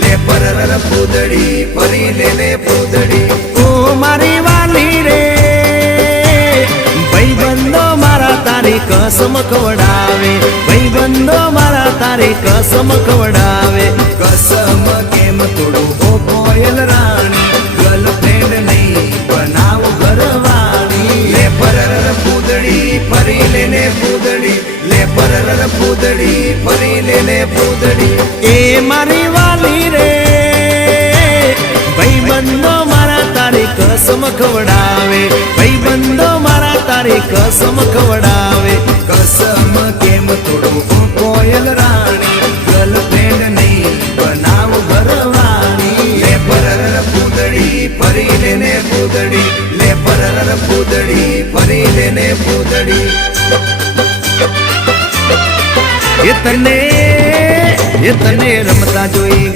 લે પરર પૂદડી ફરી લે પૂદડી ઓ મારી વાલી રે ભાઈબંધો મારા તારી કસમ ખવડાવે ભાઈબંધો મારા તારી કસમ ખવડાવે કસમ કેમ તોડું ઓ કોયલ રાણી ગર્લફ્રેન્ડ નહીં બનાવ ઘરવાળી લે પરર પૂદડી ફરી લે પૂદડી લે પરર પૂદડી ફરી લે પૂદડી એ મારી વાલી રે ભાઈબંધો મારા તારી કસમ ખવડાવે ભાઈબંધો મારા તારી કસમ ખવડાવે કસમ કેમ તોડું ઓ કોયલ રાણી ગર્લફ્રેન્ડ નહીં બનાવ ઘરવાળી લે પરર પૂદડી ફરી લે પૂદડી લે પરર પૂદડી ફરી લે પૂદડી એ તને રમતા જોઈ